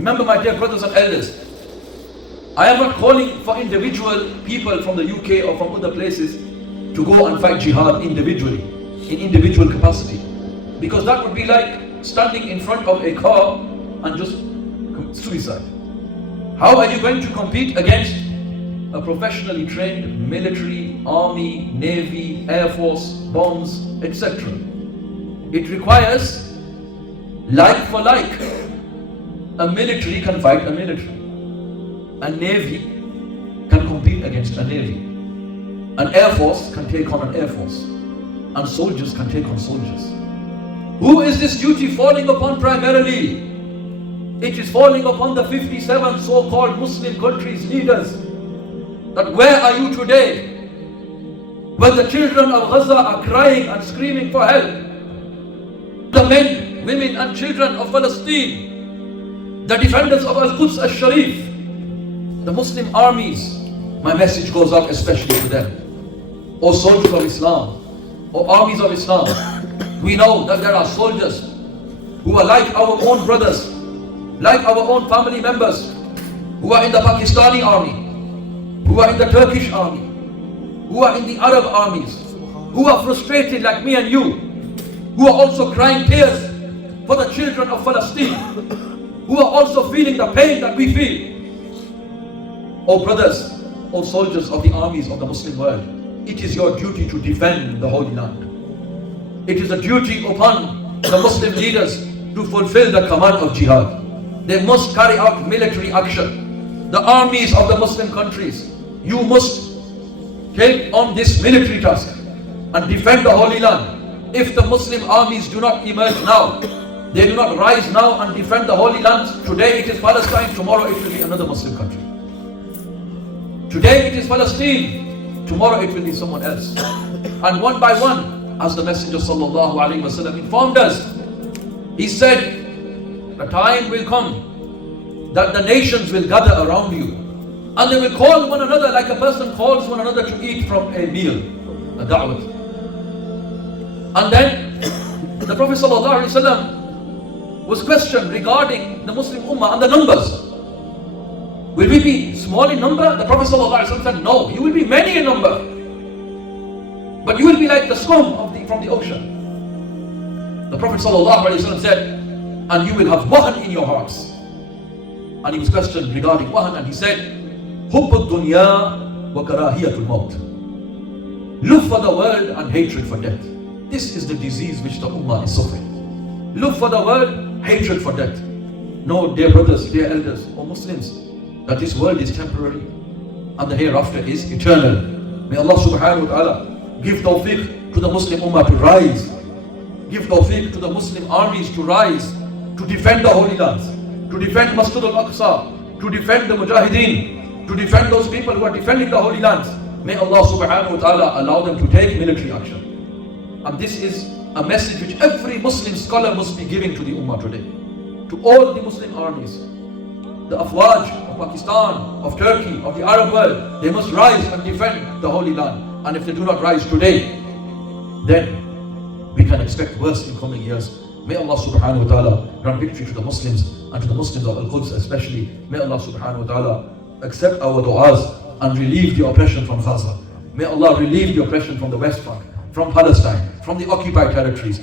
Remember, my dear brothers and elders, I am not calling for individual people from the UK or from other places to go and fight jihad individually, in individual capacity. Because that would be like standing in front of a car and just suicide. How are you going to compete against a professionally trained military, army, navy, air force, bombs, etc.? It requires like for like. A military can fight a military. A navy can compete against a navy. An air force can take on an air force. And soldiers can take on soldiers. Who is this duty falling upon primarily? It is falling upon the 57 so-called Muslim countries' leaders. That where are you today? When the children of Gaza are crying and screaming for help. The men, women and children of Palestine. The defenders of Al-Quds al-Sharif. The Muslim armies. My message goes out especially to them. O soldiers of Islam, O armies of Islam, we know that there are soldiers who are like our own brothers, like our own family members, who are in the Pakistani army, who are in the Turkish army, who are in the Arab armies, who are frustrated like me and you, who are also crying tears for the children of Palestine, who are also feeling the pain that we feel. O brothers, O soldiers of the armies of the Muslim world, it is your duty to defend the Holy Land. It is a duty upon the Muslim leaders to fulfill the command of jihad. They must carry out military action. The armies of the Muslim countries, you must take on this military task and defend the Holy Land. If the Muslim armies do not emerge now, they do not rise now and defend the Holy Land, today it is Palestine, tomorrow it will be another Muslim country. Today it is Palestine, tomorrow it will be someone else. And one by one, as the Messenger ﷺ informed us, he said, the time will come that the nations will gather around you and they will call one another like a person calls one another to eat from a meal, a da'wat. And then the Prophet ﷺ was questioned regarding the Muslim Ummah and the numbers. Will we be small in number? The Prophet ﷺ said, no, you will be many in number. But you will be like the scum from the ocean. The Prophet ﷺ said, and you will have wahan in your hearts. And he was questioned regarding wahan, and he said, Hubb dunya wa karahiyatul maut. Love for the world and hatred for death. This is the disease which the Ummah is suffering. Love for the world, hatred for death. No, dear brothers, dear elders, or Muslims, that this world is temporary and the hereafter is eternal. May Allah subhanahu wa ta'ala give tawfiq to the Muslim Ummah to rise. Give tawfiq to the Muslim armies to rise, to defend the Holy Lands, to defend Masjid-ul-Aqsa, to defend the Mujahideen, to defend those people who are defending the Holy Lands. May Allah subhanahu wa ta'ala allow them to take military action. And this is a message which every Muslim scholar must be giving to the Ummah today. To all the Muslim armies, the Afwaj of Pakistan, of Turkey, of the Arab world, they must rise and defend the Holy Land. And if they do not rise today, then we can expect worse in coming years. May Allah subhanahu wa ta'ala grant victory to the Muslims and to the Muslims of Al-Quds especially. May Allah subhanahu wa ta'ala accept our du'as and relieve the oppression from Gaza. May Allah relieve the oppression from the West Bank, from Palestine, from the occupied territories.